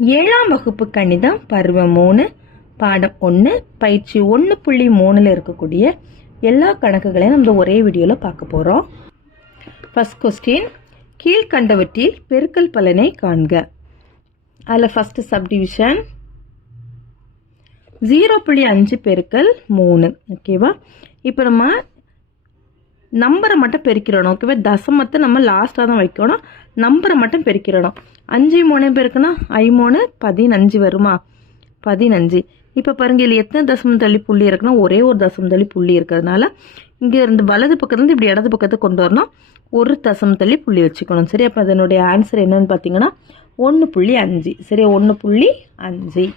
ஏழாம் வகுப்பு கணிதம் பருவம் 3 பாடம் 1 பயிற்சி 1.3 இருக்கக்கூடிய எல்லா கணக்குகளையும் நம்ம ஒரே வீடியோவில் பார்க்க போகிறோம். ஃபர்ஸ்ட் கொஸ்டின், கீழ்கண்டவற்றில் பெருக்கல் பலனை காண்க. அதில் ஃபர்ஸ்ட் சப்டிவிஷன் 0.5 பெருக்கல் 3. ஓகேவா? இப்போ நம்ம நம்பரை மட்டும் பெருக்கிறோம். ஓகேவா? தசமத்தை நம்ம லாஸ்ட்டாக தான் வைக்கணும். நம்பரை மட்டும் பெருக்கிறோம். 5 3 பெருக்குன்னா 5 15 வருமா? 15. இப்போ பாருங்க, இதில் எத்தனை தசமம் தள்ளி புள்ளி இருக்குன்னா ஒரே ஒரு தசமம் தள்ளி புள்ளி இருக்கிறதுனால இங்கே இருந்து வலது பக்கத்துலேருந்து இப்படி இடது பக்கத்தை கொண்டு வரணும். ஒரு தசமம் தள்ளி புள்ளி வச்சுக்கணும். சரி, அப்போ அதனுடைய ஆன்சர் என்னன்னு பார்த்தீங்கன்னா 1.5. சரி, 1.5.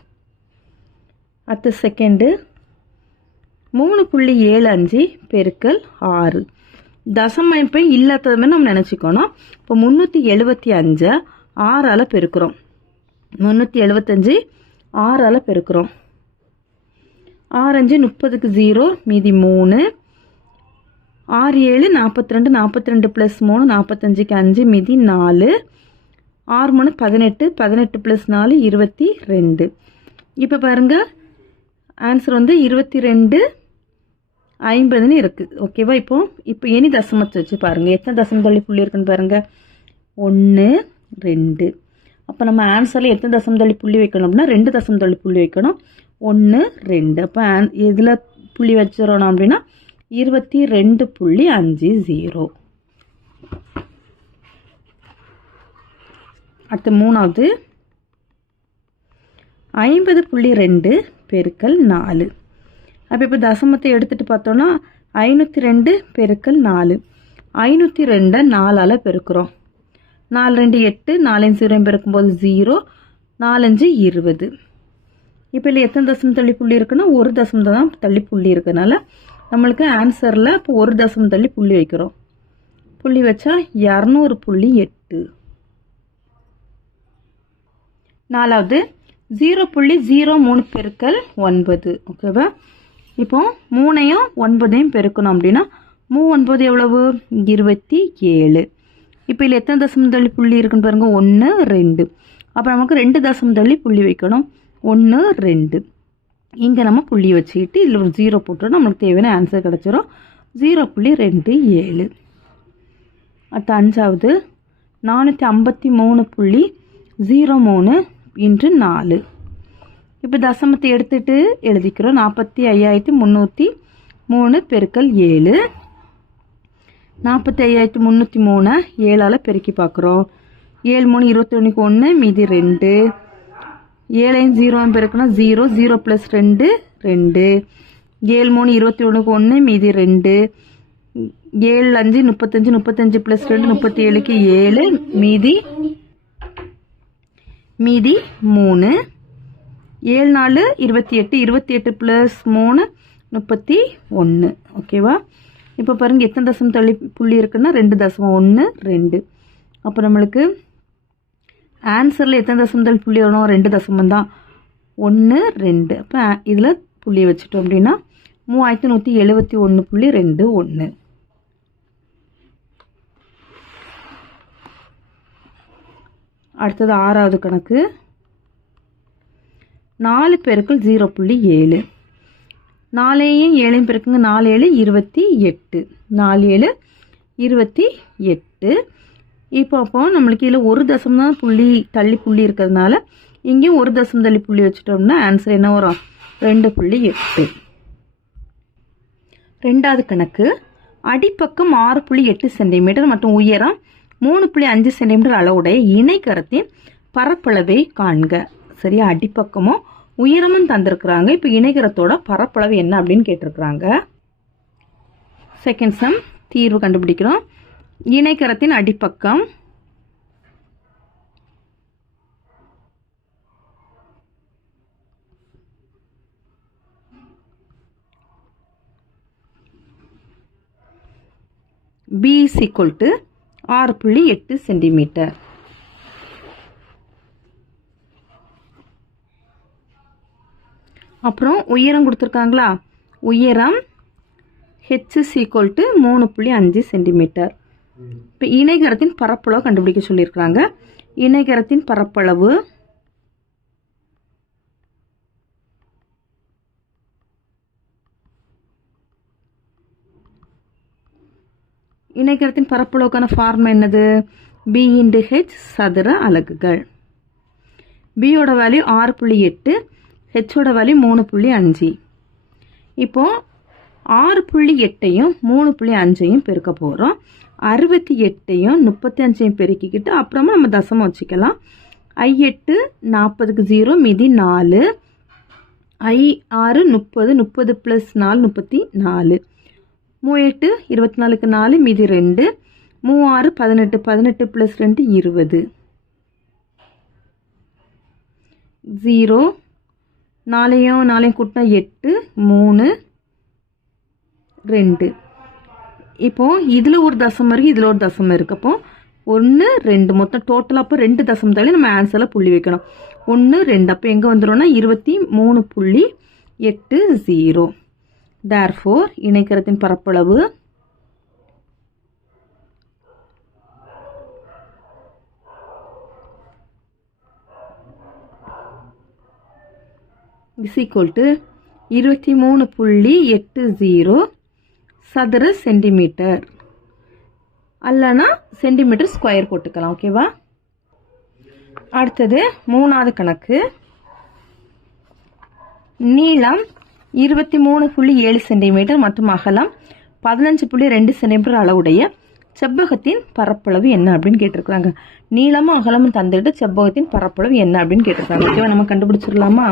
அடுத்த செகண்டு 3.75 பெருக்கல் 6. தசமமைப்பை இல்லாததுமே நம்ம நினச்சிக்கணும். இப்போ 375 6ஆல் பெருக்கிறோம். 375 6ஆல் பெருக்கிறோம். 6 5 30க்கு 0 மீதி 3. 6 7 42 42 + 3 45க்கு 5 மீதி 4. 6 3 18 18 + 4 22. இப்போ பாருங்க, ஆன்சர் வந்து 22.50 இருக்குது. ஓகேவா? இப்போ இனி தசமத்தை வச்சு பாருங்கள், எத்தனை தசமம் தள்ளி புள்ளி இருக்குன்னு பாருங்கள். 1 2. அப்போ நம்ம ஆன்சரில் எத்தனை தசமம் தள்ளி புள்ளி வைக்கணும் அப்படின்னா 2 தசமம் தள்ளி புள்ளி வைக்கணும். 1 2. அப்போ இதில் புள்ளி வச்சிடணும் அப்படின்னா 22.50. அடுத்த மூணாவது 50.2 பெருக்கல் 4. அப்போ இப்போ தசமத்தை எடுத்துகிட்டு பார்த்தோன்னா 502 பெருக்கல் 4. 502 4ஆல் பெருக்கிறோம். 4 2 8 4 0 பெருக்கும்போது 0. 4 5 20. இப்போ இல்லை எத்தனை தசமம் தள்ளி புள்ளி இருக்குன்னா ஒரு தசமம் தான் தள்ளி புள்ளி இருக்கிறதுனால நம்மளுக்கு ஆன்சரில் இப்போ ஒரு தசமம் தள்ளி புள்ளி வைக்கிறோம். புள்ளி வச்சா 200.8. நாலாவது 0.03 பெருக்கல் 9. ஓகேவா? இப்போ 3ஐயும் 9ஐயும் பெருக்கணும் அப்படின்னா 3 9 எவ்வளவு? 27. இப்போ இதில் எத்தனை தசமம் தள்ளி புள்ளி இருக்குன்னு பாருங்க. 1 2. அப்போ நமக்கு 2 தசமம் தள்ளி புள்ளி வைக்கணும். 1 2. இங்கே நம்ம புள்ளி வச்சுக்கிட்டு இதில் ஒரு 0 போட்டோம், நம்மளுக்கு தேவையான ஆன்சர் கிடச்சிரும். 0.27. அடுத்த அஞ்சாவது 453.03 × 4. இப்போ தசமத்தை எடுத்துட்டு எழுதிக்கிறோம். 45,303 பெருக்கல் 7. 45,303 7ஆல் பெருக்கி பார்க்குறோம். 7 3 21க்கு 1 மீதி 2. 7 5 0 பெருக்குனா 0. 0 + 2 2. 7 3 21க்கு 1 மீதி 2. 7 5 35 35 + 2 37க்கு 7 மீதி 3. 7 4 28 28 + 3 31. ஓகேவா? இப்போ பாருங்கள், எத்தனை தசமம் தள்ளி புள்ளி இருக்குன்னா 2 தசமம் 1 2. அப்போ நம்மளுக்கு ஆன்சரில் எத்தனை தசமம் தள்ளி புள்ளி வரும்? 2 தசமம் தான். 1 2. அப்போ இதில் புள்ளி வச்சுட்டோம் அப்படின்னா 3171.21. அடுத்தது ஆறாவது கணக்கு 4 பெருக்கல் 0.7. 4ஐயும் 7ஐயும் பெருக்குங்க. 4 7 28. 4 7 28. இப்போ நம்மளுக்கு இதில் ஒரு தசம் தான் புள்ளி தள்ளி புள்ளி இருக்கிறதுனால இங்கேயும் ஒரு தசம் தள்ளி புள்ளி வச்சுட்டோம்னா ஆன்சர் என்ன வரும்? 2.8. ரெண்டாவது கணக்கு அடிப்பக்கம் 6.8 சென்டிமீட்டர் மற்றும் உயரம் 3.5 சென்டிமீட்டர் அளவுடைய இணைகரத்தின் பரப்பளவை காண்க. சரியா? அடிப்பக்கமும் உயரமும் தந்திருக்கிறாங்க. இப்போ இணைகரத்தோட பரப்பளவு என்ன அப்படின்னு கேட்டிருக்கிறாங்க. செகண்ட் சம் தீர்வு கண்டுபிடிக்கிறோம். இணைகரத்தின் அடிப்பக்கம் B = 6.8 சென்டிமீட்டர். அப்புறம் உயரம் கொடுத்துருக்காங்களா? உயரம் H = 3.5 சென்டிமீட்டர். இப்போ இணைகரத்தின் பரப்பளவு கண்டுபிடிக்க சொல்லியிருக்கிறாங்க. இணைகரத்தின் பரப்பளவு இணைகரத்தின் பரப்பளவுக்கான ஃபார்முலா என்னது? b × h சதுர அலகுகள். b ஓட வேல்யூ 6.8, h ஓட வேல்யூ 3.5. இப்போ 6.8ஐயும் 3.5ஐயும் பெருக்க போகிறோம். 68ஐயும் 35ஐயும் பெருக்கிக்கிட்டு அப்புறமா நம்ம தசமம் வச்சுக்கலாம். I8 40க்கு 0 மீதி 4, I6 30, 30 + 4 34, 38 24க்கு 4 மீதி 2, 36 18, 18 + 2 20, 0 4ஐயும் கூட்டினா 8, 3 2. இப்போ இதில் ஒரு தசமம் இருக்குது, இதில் ஒரு தசமம் இருக்குது. அப்போ 1 2 மொத்தம் டோட்டலாக அப்போ 2 தசமம் தள்ளி நம்ம ஆன்சரில் புள்ளி வைக்கணும். 1 2 அப்போ எங்கே வந்துடும்னா 23.80. தேர்ஃபோர் இணைகரத்தின் பரப்பளவு is equal to 23.80 சதுர சென்டிமீட்டர், அல்லனா சென்டிமீட்டர் ஸ்கொயர் போட்டுக்கலாம். ஓகேவா? அடுத்தது 3வது கணக்கு. நீளம் 23.7 சென்டிமீட்டர் மற்றும் அகலம் 15.2 சென்டிமீட்டர் அளவுடைய செவ்வகத்தின் பரப்பளவு என்ன அப்படின்னு கேட்டிருக்காங்க. நீளமும் அகலமும் தந்துட்டு செவ்வகத்தின் பரப்பளவு என்ன அப்படின்னு கேட்டிருக்காங்க. ஓகேவா? நம்ம கண்டுபிடிச்சிடலாமா?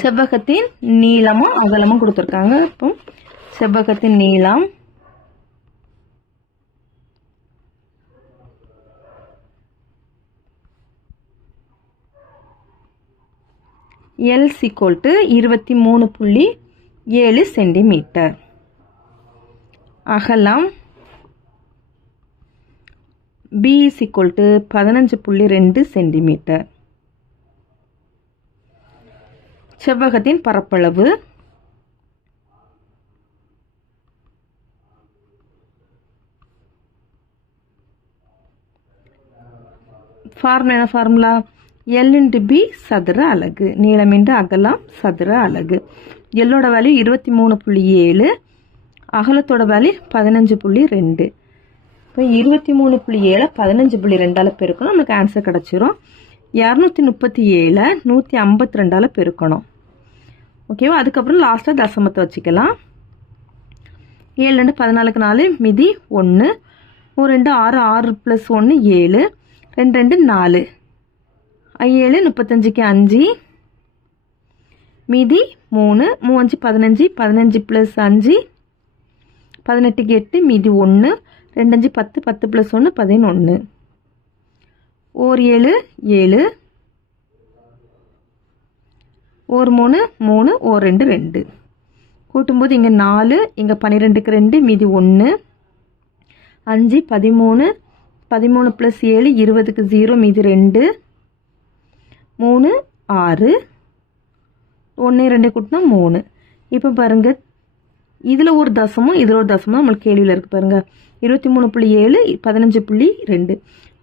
செவ்வகத்தின் நீளமும் அகலமும் கொடுத்துருக்காங்க. இப்போ செவ்வகத்தின் நீளம் L = 23.7 சென்டிமீட்டர். அகலம் B = 15.2 சென்டிமீட்டர். செவ்வகத்தின் பரப்பளவு ஃபார்முலா L × B சதுர அலகு. நீளம் × அகலம் சதுர அலகு. எல்லோட வேல்யூ 23.7, அகலத்தோட வேல்யூ 15.2. இப்போ 23.7 15.2ஆல் பெருக்கணும், நமக்கு ஆன்சர் கிடச்சிரும். 237 152ஆல் பெருக்கணும். ஓகேவா? அதுக்கப்புறம் லாஸ்ட்டாக தசமத்தை வச்சுக்கலாம். 7 2 14க்கு 4 மீதி 1, 3 2 6 6 + 1 7, 2 2 4, I7 35க்கு 5 மீதி 3, 3 5 15, 15 + 5 18க்கு 8 மீதி 1, 2 5 10, 10 + 1 11, 1 7 7, 1 3 3, 1 2 2. கூட்டும்போது இங்கே 4, இங்கே 12க்கு 2 மீதி 1, 5 13, 13 + 7 20க்கு 0 மீதி 2, 3 6, 1 2 கூட்டினா 3. இப்போ பாருங்க, இதில் ஒரு தசமும் இதில் ஒரு தசமும் நம்மளுக்கு கேள்வியில் இருக்குது. பாருங்கள் 23.7 15.2.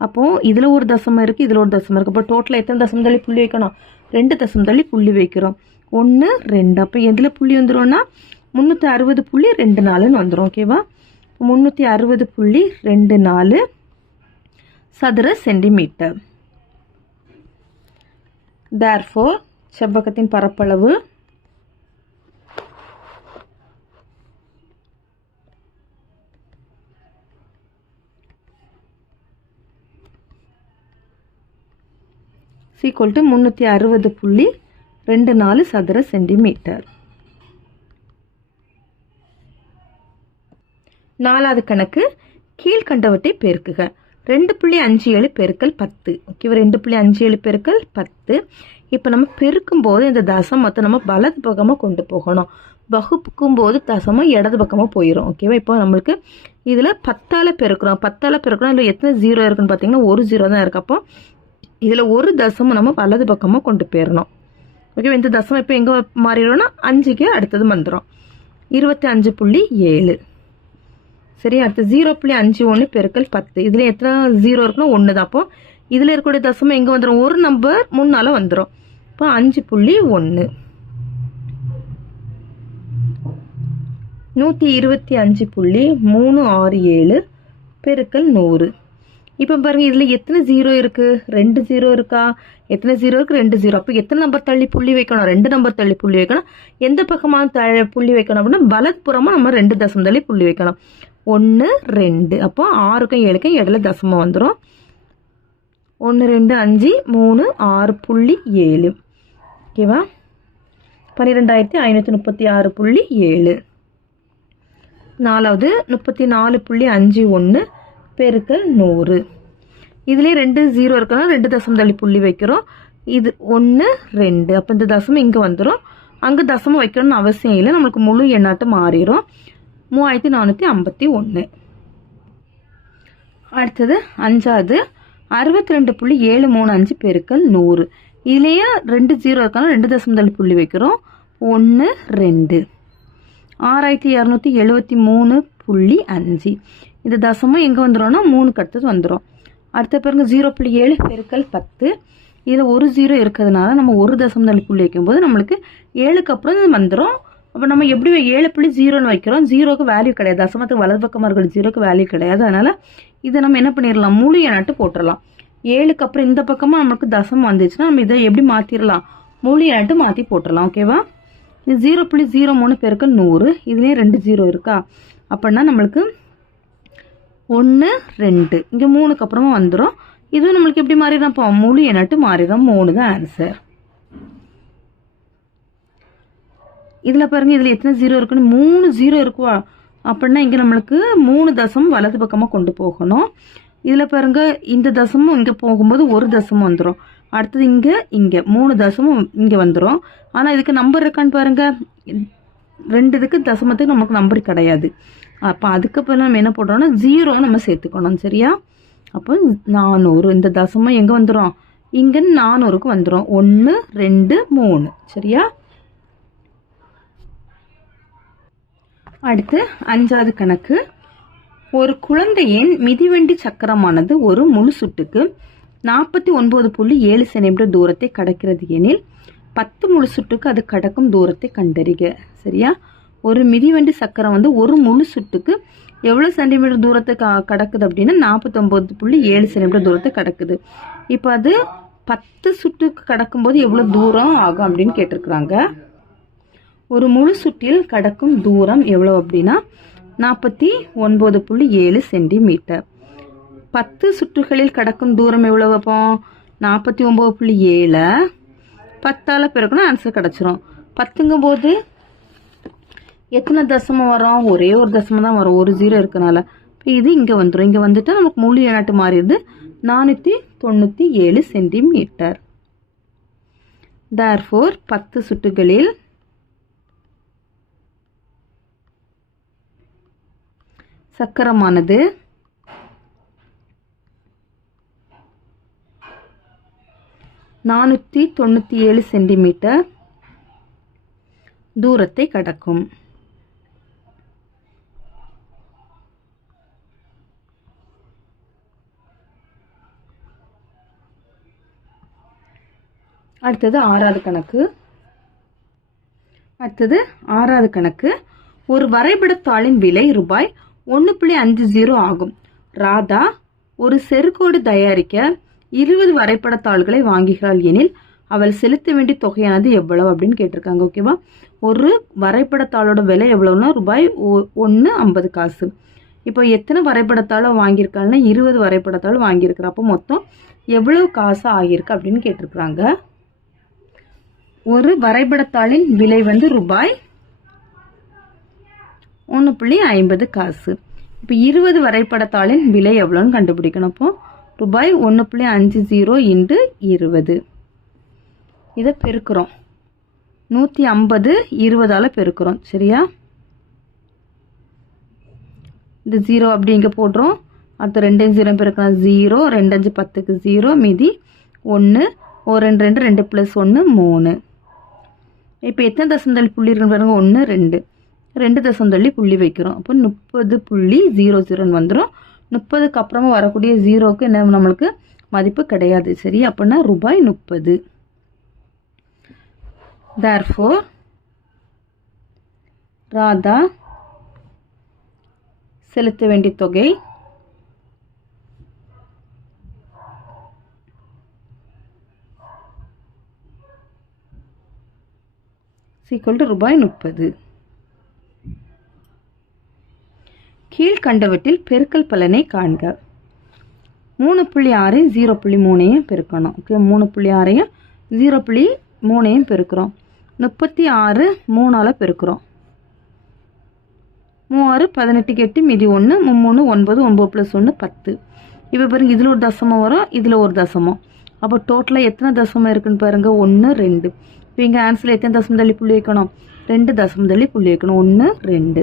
அப்போது இதில் ஒரு தசமம் இருக்குது, இதில் ஒரு தசமம் இருக்குது. அப்போ டோட்டலாக எத்தனை தசமம் தள்ளி புள்ளி வைக்கணும்? 2 தசமம் தள்ளி புள்ளி வைக்கிறோம். 1 2. அப்போ எதில் புள்ளி வந்துடும்னா 360.24 வந்துடும். ஓகேவா? 360.24 சதுர சென்டிமீட்டர். தேர்ஃபோர் செவ்வகத்தின் பரப்பளவு = 360.24 சதுர சென்டிமீட்டர். 4வது கணக்கு. கீழ்கண்டவற்றை பெருக்குக. 2.57 × 10. ஓகேவா? 2.57 × 10. இப்போ நம்ம பெருக்கும்போது இந்த தசமத்தை நம்ம வலது பக்கமாக கொண்டு போகணும். வகுப்புக்கும் போது தசமம் இடது பக்கமாக போயிடும். ஓகேவா? இப்போ நம்மளுக்கு இதில் 10ஆல் பெருக்கிறோம். 10ஆல் பெருக்கிறோம். இதில் எத்தனை 0 இருக்குன்னு பார்த்தீங்கன்னா 1 0 தான் இருக்குது. அப்போ இதில் ஒரு தசமம் நம்ம வலது பக்கமாக கொண்டு போயிடணும். ஓகேவா? இந்த தசமம் இப்போ எங்கே மாறிடும்னா 5க்கு அடுத்தது வந்துடும். 25.7. சரி, அடுத்து 0.51 × 10. இதில் எத்தனை 0 இருக்குன்னா 1 தான். அப்போ இதில் இருக்கக்கூடிய தசமம் எங்கே வந்துடும்? ஒரு நம்பர் முன்னால் வந்துடும். இப்போ 5.1. 125.367 பெருக்கல் 100. இப்போ பாருங்க இதில் எத்தனை ஜீரோ இருக்குது? 2 ஜீரோ இருக்கா? எத்தனை ஜீரோ இருக்குது? 2 ஜீரோ. அப்போ எத்தனை நம்பர் தள்ளி புள்ளி வைக்கணும்? 2 நம்பர் தள்ளி புள்ளி வைக்கணும். எந்த பக்கமாக புள்ளி வைக்கணும் அப்படின்னா வலதுபுறமாக நம்ம 2 தசம் தள்ளி புள்ளி வைக்கணும். 1 2. அப்போ 6க்கும் 7க்கும் இடையில தசமம் வந்துடும். 1 2 5 3 6.7. ஓகேவா? 12,536.7. நாலாவது 34.51 பெருக்கல் 100. இதுலேயே 2 ஜீரோ இருக்கணும், 2 தசம் தள்ளி புள்ளி வைக்கிறோம். இது 1 2. அப்போ இந்த தசமம் இங்கே வந்துடும். அங்கே தசமம் வைக்கணும்னு அவசியம் இல்லை, நம்மளுக்கு முழு எண்ணாட்டு மாறிடும். 3451. அடுத்தது அஞ்சாவது 62.735 பெருக்கல் 100. இதுலேயே 2 ஜீரோ இருக்கணும், 2 தசம் தள்ளி புள்ளி வைக்கிறோம். 1 2. 6273.5. இந்த தசமம் எங்கே வந்துடும்னா 3க்கு அடுத்தது வந்துடும். அடுத்த பாருங்க 0.7 பெருக்கல் 10. இதில் ஒரு ஜீரோ இருக்கிறதுனால நம்ம ஒரு தசம் தள்ளி புள்ளி வைக்கும்போது நம்மளுக்கு 7க்கு அப்புறம் இது வந்துடும். அப்போ நம்ம எப்படி 7.0ன்னு வைக்கிறோம், ஜீரோக்கு வேல்யூ கிடையாது, தசமத்துக்கு வலது பக்கமாக இருக்கிற ஜீரோக்கு வேல்யூ கிடையாது. அதனால் இதை நம்ம என்ன பண்ணிடலாம், முழு எண்ணாட்டு போட்டுடலாம். 7க்கு அப்புறம் இந்த பக்கமாக நம்மளுக்கு தசமம் வந்துச்சுன்னா நம்ம இதை எப்படி மாற்றிடலாம், முழு எண்ணாட்டு மாற்றி போட்டுடலாம். ஓகேவா? இது 0.03 பெருக்கல் 100. இதுலேயே 2 ஜீரோ இருக்கா? அப்படின்னா நம்மளுக்கு 1 2. இங்கே 3க்கு அப்புறமா வந்துடும். இதுவும் நம்மளுக்கு எப்படி மாறிடும், இப்போ முழு எண்ணாட்டு மாறிடும். 3 தான் ஆன்சர். இதில் பாருங்கள் இதில் எத்தனை ஜீரோ இருக்குன்னு 3 ஜீரோ இருக்குவா? அப்படின்னா இங்கே நம்மளுக்கு 3 தசம் வலது பக்கமாக கொண்டு போகணும். இதில் பாருங்கள் இந்த தசமும் இங்கே போகும்போது ஒரு தசமும் வந்துடும். அடுத்தது இங்கே 3 தசமும் இங்கே வந்துடும். ஆனால் இதுக்கு நம்பர் இருக்கான்னு பாருங்கள், 2 இதுக்கு தசமத்துக்கு நமக்கு நம்பர் கிடையாது. அப்போ அதுக்கப்புறம் நம்ம என்ன போடுறோம்னா 0 நம்ம சேர்த்துக்கணும். சரியா? அப்போ 400. இந்த தசமம் எங்கே வந்துடும், இங்கே 400க்கு வந்துடும். 1 2 3. சரியா? அடுத்து அஞ்சாவது கணக்கு. ஒரு குழந்தையின் மிதிவண்டி சக்கரமானது ஒரு முழு சுட்டுக்கு 49.7 சென்டிமீட்டர் தூரத்தை கடக்கிறது எனில் 10 முழு சுட்டுக்கு அது கடக்கும் தூரத்தை கண்டறிக. சரியா? ஒரு மிதிவண்டி சக்கரம் வந்து ஒரு முழு சுட்டுக்கு எவ்வளோ சென்டிமீட்டர் தூரத்தை கடக்குது அப்படின்னா 49.7 சென்டிமீட்டர் தூரத்தை கடக்குது. இப்போ அது 10 சுட்டுக்கு கடக்கும்போது எவ்வளோ தூரம் ஆகும் அப்படின்னு கேட்டிருக்கிறாங்க. ஒரு முழு சுற்றில் கடக்கும் தூரம் எவ்வளோ அப்படின்னா 49.7 சென்டிமீட்டர். 10 சுற்றுகளில் கடக்கும் தூரம் எவ்வளோ வைப்போம், 49.7 10ஆல் பெருக்கணும், ஆன்சர் கிடச்சிரும். 10ங்கும் போது எத்தனை தசமம் வரும், ஒரே ஒரு தசமம் தான் வரும், ஒரு ஜீரோ இருக்கனால. இப்போ இது இங்கே வந்துடும். இங்கே வந்துட்டு நமக்கு முழு எண்ணாட்டு மாறிடுது, 497 சென்டிமீட்டர். தேர்ஃபோர் 10 சுட்டுகளில் சக்கரமானது 497 சென்டிமீட்டர் தூரத்தை கடக்கும். அடுத்தது ஆறாவது கணக்கு. ஒரு வரைபடத்தாளின் விலை ரூபாய் 1.50 ஆகும். ராதா ஒரு செருக்கோடு தயாரிக்க 20 வரைபடத்தாள்களை வாங்குகிறாள் எனில் அவள் செலுத்த வேண்டிய தொகையானது எவ்வளவு அப்படின்னு கேட்டிருக்காங்க. ஓகேவா? ஒரு வரைபடத்தாளோட விலை எவ்வளவுனா ரூபாய் 1.50 காசு. இப்போ எத்தனை வரைபடத்தாளை வாங்கியிருக்காள்னா 20 வரைபடத்தாள் வாங்கியிருக்கிறா. அப்போ மொத்தம் எவ்வளவு காசு ஆகியிருக்கு அப்படின்னு கேட்டிருக்கிறாங்க. ஒரு வரைபடத்தாளின் விலை வந்து ரூபாய் 1.50 காசு. இப்போ 20 வரைபடத்தாளின் விலை எவ்வளோன்னு கண்டுபிடிக்கணும். அப்போ ரூபாய் 1.50 × 20. இதை பெருக்கிறோம், 150 20ஆல் பெருக்கிறோம். சரியா? இந்த 0 அப்படி இங்கே போடுறோம். அடுத்து 2 0 பெருக்கலாம் 0, 2 5 10க்கு 0, மீதி 1, 1 2 2 2 + 1 3. இப்போ எத்தனை தசம் தள்ளி புள்ளி இருக்குன்னு பாருங்க, 1 2 2 தசம் தள்ளி புள்ளி வைக்கிறோம். அப்போ 30.00 வந்துடும். 30க்கு அப்புறமா வரக்கூடிய ஜீரோக்கு என்ன நம்மளுக்கு மதிப்பு கிடையாது. சரி? அப்படின்னா ரூபாய் 30. Therefore, ராதா செலுத்த வேண்டிய தொகை ரூபாய் 30. கீழ்கண்டவற்றில் பெருக்கல் பலனை காண்க. 3.6 0.3 பெருக்கணும். 3.6 0.3 பெருக்கிறோம். 36 3ஆல் பெருக்கிறோம். 3 18 8 மீதி 1 3 9 9 + 1 10. இப்போ பாருங்க இதில் ஒரு தசமம் வரும், இதில் ஒரு தசமம். அப்போ டோட்டலாக எத்தனை தசமம் இருக்குன்னு பாருங்க 1 2. இப்போ இங்கே ஆன்சரில் எத்தனை தசமம் தள்ளி புள்ளி வைக்கணும்? 2 தசமம் தள்ளி புள்ளி வைக்கணும். 1 2.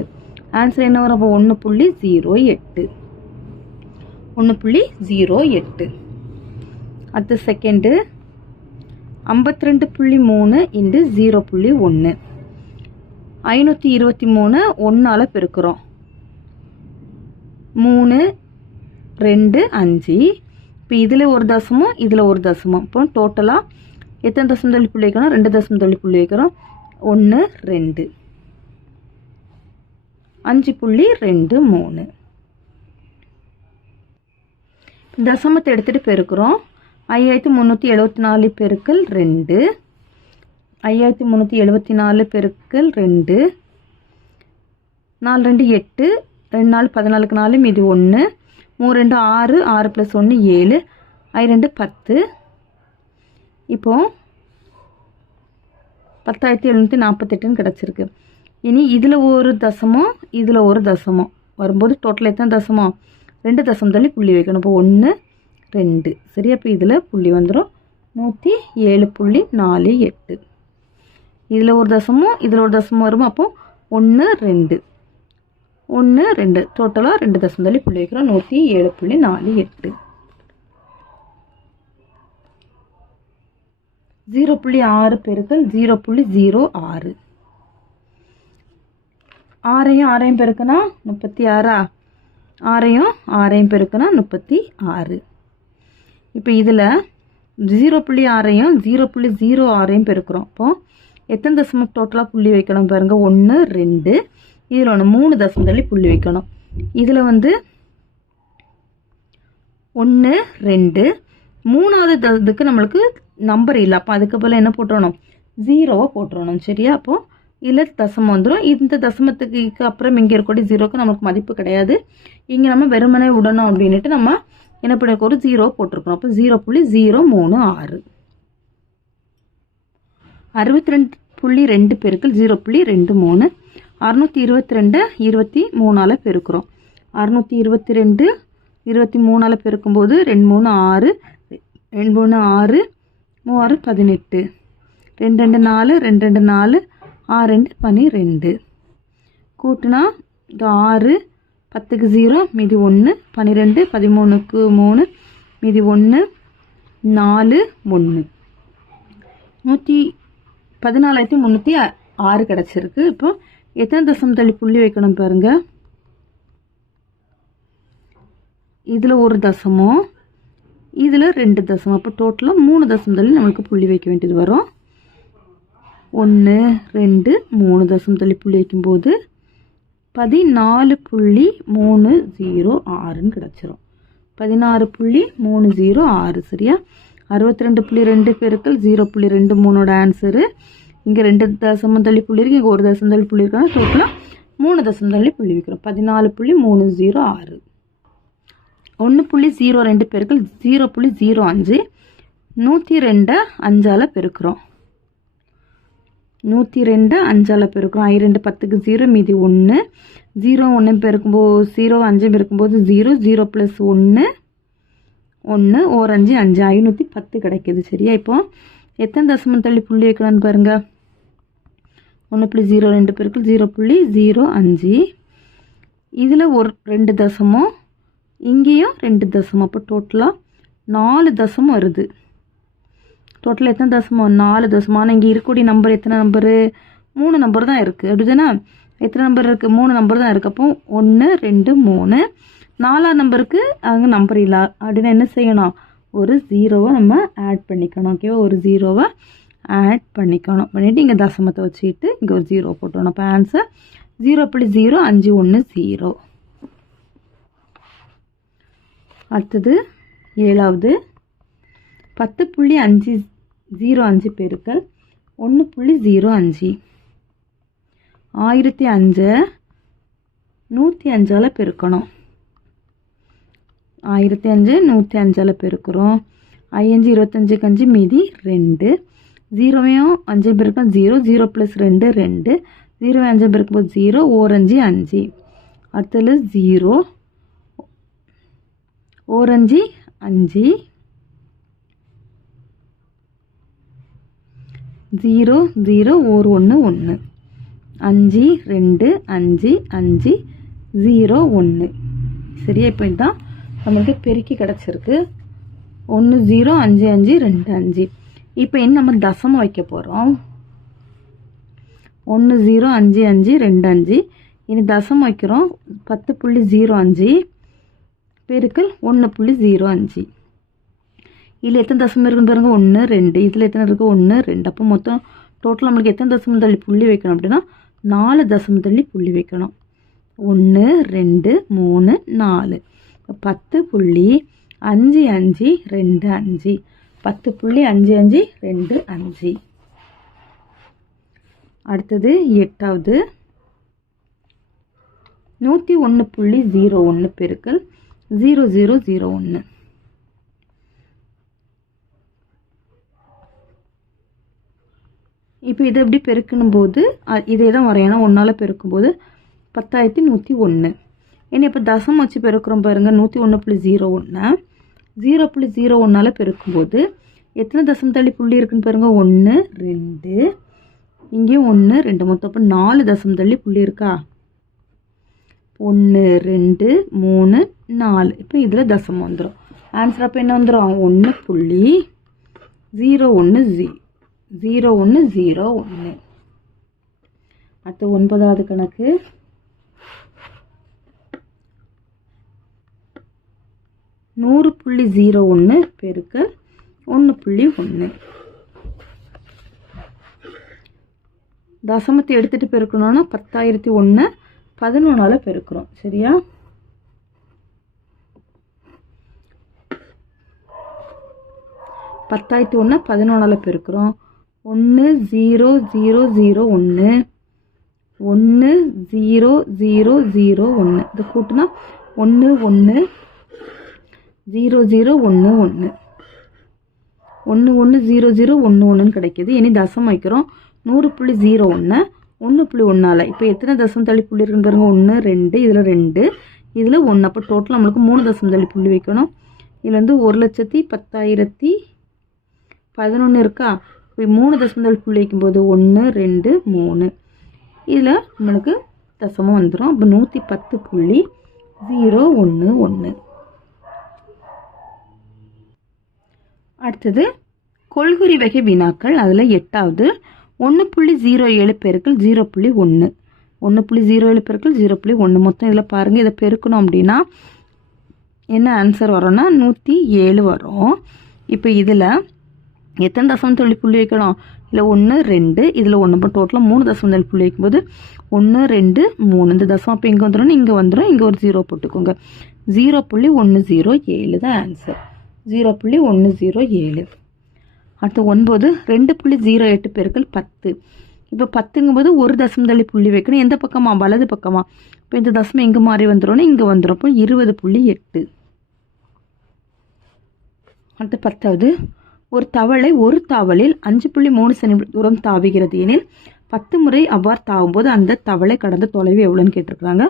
ஆன்சர் என்ன வரும்? அப்போ 1.08. 1.08. அடுத்த செகண்டு 52.3 × 0.1. 523 1ஆல் பெருக்கிறோம். 3 2 5. இப்போ இதில் ஒரு தசமம், இதில் ஒரு தசமம். இப்போ டோட்டலாக எத்தனை தசமம் தள்ளி புள்ளி வைக்கணும்? 2 தசமம் தள்ளி புள்ளி வைக்கிறோம். 1 2. 5.23. தசமத்தை எடுத்துகிட்டு பெருக்கிறோம். 5374 பெருக்கல் 2. 5374 பெருக்கல் 2. 4 2 8. 2 4 14 4 மீதி 1. 3 2 6 6 + 1 7. 2 10. இப்போ 10,748 கிடச்சிருக்கு. இனி இதில் ஒரு தசமம், இதில் ஒரு தசமம் வரும்போது டோட்டல் எத்தனை தசமம்? 2 தசமம் தள்ளி புள்ளி வைக்கணும். இப்போ 1 2. சரியா? இப்போ இதில் புள்ளி வந்துடும் 107.48. இதில் ஒரு தசமம், இதில் ஒரு தசமம் வரும். அப்போ 1 2 1 2 டோட்டலாக 2 தசமம் தள்ளி புள்ளி வைக்கிறோம். 107.48. 0.6 பெருக்கல் 0.06. 6 பெருக்கினா 36. 6 பெருக்கினா 36. இப்போ இதில் 0.6 0.06 பெருக்கிறோம். அப்போ எத்தனை தசமம் டோட்டலாக புள்ளி வைக்கணும் பாருங்கள்? 1 2. இதில் 3 தசமம் தள்ளி புள்ளி வைக்கணும். இதில் 1 2 மூணாவது இதுக்கு நம்மளுக்கு நம்பர் இல்லை. அப்போ அதுக்கு பதில் என்ன போட்டுறணும்? 0 போட்டுறணும். சரியா? அப்போது இதில் தசமம் வந்துடும். இந்த தசமத்துக்கு அப்புறம் இங்கே இருக்கக்கூடிய 0க்கு நமக்கு மதிப்பு கிடையாது. இங்கே நம்ம வெறுமனே விடணும் அப்படின்ட்டு நம்ம என்ன பண்ணிருக்கோம்? ஒரு 0 போட்டிருக்கோம். அப்போ 0.036. 62.2 பெருக்கல் 0.23. 622 23ஆல் பெருக்கிறோம். 622 23ஆல் பெருக்கும்போது 2 3 6 2 3 6 3 18. 2 2 4 2 2 4 6 2 12. கூட்டினா 6 10க்கு 0 மீதி 1 12 13க்கு 3 மீதி 1 4 1. 14,306 கிடச்சிருக்கு. இப்போ எத்தனை தசமம் தள்ளி புள்ளி வைக்கணும் பாருங்க? இதில் ஒரு தசமம், இதில் 2 தசமம். அப்போ டோட்டலாக 3 தசமம் தள்ளி நம்மளுக்கு புள்ளி வைக்க வேண்டியது வரும். 1 2 3 தசமம் தள்ளி புள்ளி வைக்கும்போது 14.306 கிடச்சிரும். 16.306. சரியா? 62.2 பெருக்கல் 0.23 ஆன்சரு. இங்கே 2 தசமம் தள்ளி புள்ளி இருக்கு, இங்கே 1 தசமம் தள்ளி புள்ளி இருக்காங்க. டோட்டலாக 3 தசமம் தள்ளி புள்ளி வைக்கிறோம். 14.306. 1.02 பெருக்கல் 0.05. 102 5ஆல் பெருக்கிறோம். 102 5ஆல் பெருக்கிறோம். 2 10க்கு 0 மீதி 1. 0 1 பெருக்கும்போது 0 5 பெருக்கும்போது 0 0 + 1 1 1 5 5 510 கிடைக்கிது. சரியா? இப்போ எத்தனை தசமம் தள்ளி புள்ளி வைக்கணும்னு பாருங்க? 1.02 பெருக்கல் 0.05. இதில் ஒரு 2 தசமம், இங்கேயும் 2 தசமம். அப்போ டோட்டலாக 4 தசமம் வருது. டோட்டலாக எத்தனை தசமம்? 4 தசமம். ஆனால் இங்கே இருக்கக்கூடிய நம்பர் எத்தனை நம்பரு? 3 நம்பர் தான் இருக்குது. அப்படி தானே? எத்தனை நம்பர் இருக்குது? 3 நம்பர் தான் இருக்குது. அப்போ 1 2 3. 4ஆம் நம்பருக்கு அங்கே நம்பர் இல்லை அப்படின்னா என்ன செய்யணும்? ஒரு 0வை நம்ம ஆட் பண்ணிக்கணும். ஓகேவா? ஒரு 0வை ஆட் பண்ணிக்கணும். பண்ணிவிட்டு இங்கே தசமத்தை வச்சுக்கிட்டு இங்கே ஒரு 0 போட்டணும். அப்போ ஆன்சர் 0.0510. அடுத்தது 7வது 10.505 பெருக்கல் 1.05. 1005 105ஆல் பெருக்கணும். 1005 105ஆல் பெருக்கிறோம். 5 25 5 மீதி 2. 0வையும் 5 பெருக்கம் 0, 0 + 2 2, 0 5 பெருக்கும்போது 0, 1 5 5. அடுத்தது 0 1 5 5, 0 0 1 1 1, 5 2 5 5 0 1. சரியா? இப்போ இதுதான் நம்மளுக்கு பெருக்கி கிடச்சிருக்கு. 1 0 5 5 2 5. இப்போ என்ன நம்ம தசமம் வைக்க போகிறோம். 1 0 5 5 2 5. இனி தசமம் வைக்கிறோம். 10.05 பெருக்கல் 1.05. இதில் எத்தனை தசமம் இருக்குன்னு பாருங்கள். 1 2. இதில் எத்தனை இருக்குது? 1 2. அப்போ மொத்தம் டோட்டல் நம்மளுக்கு எத்தனை தசமம் தள்ளி புள்ளி வைக்கணும் அப்படின்னா 4 தசமம் தள்ளி புள்ளி வைக்கணும். 1 2 3 4. 10.55 25. 10.55 25. அடுத்தது 8வது 101.01 பெருக்கல் 0001. இப்போ இதை எப்படி பெருக்கணும் போது இதே தான் வரையணும். 1ஆல் பெருக்கும்போது 10,101. ஏன்னா இப்போ தசம் வச்சு பெருக்கிறோம் பாருங்கள். 101.01 0.01ஆல் பெருக்கும்போது எத்தனை தசம் தள்ளி புள்ளி இருக்குன்னு பாருங்கள். 1 2, இங்கேயும் 1 2, மொத்தம் அப்போ 4 தசம் தள்ளி புள்ளி இருக்கா. 1 2 3 4. இப்போ இதில் தசம் வந்துடும். ஆன்சர் அப்போ என்ன வந்துடும்? 1.0101. அடுத்து 9வது கணக்கு. 100.01 பெருக்கல் 1.1. தசமத்தை எடுத்துகிட்டு பெருக்கணும்னா 10,001 11ஆல் பெருக்கிறோம். சரியா? 10,001 11ஆல் பெருக்கிறோம். 1 0 0 0 1 1 0 0 0 1. இதை கூட்டினா 1 1 0 0 1 1 1 1 0 0 1 1 கிடைக்கிது. இனி தசம் வைக்கிறோம். 100.01 1.1ஆல். இப்போ எத்தனை தசம் தள்ளி புள்ளி இருக்குன்னு பாருங்க. 1 2, இதில் 2, இதில் 1. அப்போ டோட்டல் நம்மளுக்கு 3 தசம் தள்ளி புள்ளி வைக்கணும். இதில் வந்து 1,10,1011 இருக்கா. இப்போ 3 தசம் தள்ளி புள்ளி வைக்கும்போது 1 2 3. இதில் நம்மளுக்கு தசமும் வந்துடும். அப்போ 110.011. அடுத்தது கொள்குறி வகை வினாக்கள். அதில் 8வது 1.07 பெருக்கல் 0.1. 1.07 பெருக்கல் 0.1. மொத்தம் இதில் பாருங்கள். இதை பெருக்கணும் அப்படின்னா என்ன ஆன்சர் வரும்னா 107 வரும். இப்போ இதில் எத்தனை தசம் தள்ளி புள்ளி வைக்கணும்? இல்லை 1 2, இதில் 1. இப்போ டோட்டலாக 3 தசம் தள்ளி புள்ளி வைக்கும்போது 1 2 3. இந்த தசம் அப்போ இங்கே வந்துடும், இங்கே வந்துடும், இங்கே ஒரு 0 போட்டுக்கோங்க. 0.107 தான் ஆன்சர். 0.107. அடுத்து 9 2.08 பெருக்கல் 10. இப்போ 10ங்கும்போது ஒரு தசம் தள்ளி புள்ளி வைக்கணும். எந்த பக்கமா? வலது பக்கமா. இப்போ இந்த தசம் எங்கே மாறி வந்துடும்? இங்கே வந்துடும். அப்போ 20.8. அடுத்து 10வது ஒரு தவளை ஒரு தாவலில் 5.3 சென்டிமீட்டர் தூரம் தாவுகிறது எனில் 10 முறை அவ்வாறு தாவும்போது அந்த தவளை கடந்த தொலைவு எவ்வளோன்னு கேட்டிருக்கிறாங்க.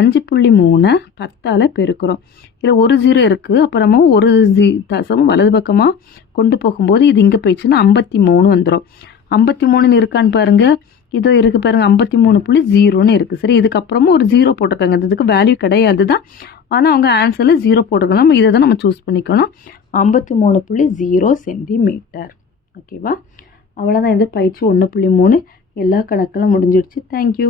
5.3 10ஆல் பெருக்கிறோம். இதில் ஒரு 0 இருக்குது. அப்புறமா ஒரு தசமும் வலது பக்கமாக கொண்டு போகும்போது இது இங்கே போயிடுச்சுன்னா 53 வந்துடும். 53 இருக்கான்னு பாருங்கள். இதோ இருக்குது பாருங்கள். 53.0 இருக்குது. சரி, இதுக்கப்புறமா ஒரு 0 போட்டிருக்காங்க. இதுக்கு வேல்யூ கிடையாது தான், ஆனால் அவங்க ஆன்சரில் 0 போட்டிருக்கலாம். இதை தான் நம்ம சூஸ் பண்ணிக்கணும். 53.0 சென்டிமீட்டர். ஓகேவா? அவ்வளோதான். இது பயிற்சி 1.3 எல்லா கணக்கெல்லாம் முடிஞ்சிடுச்சு. தேங்க்யூ.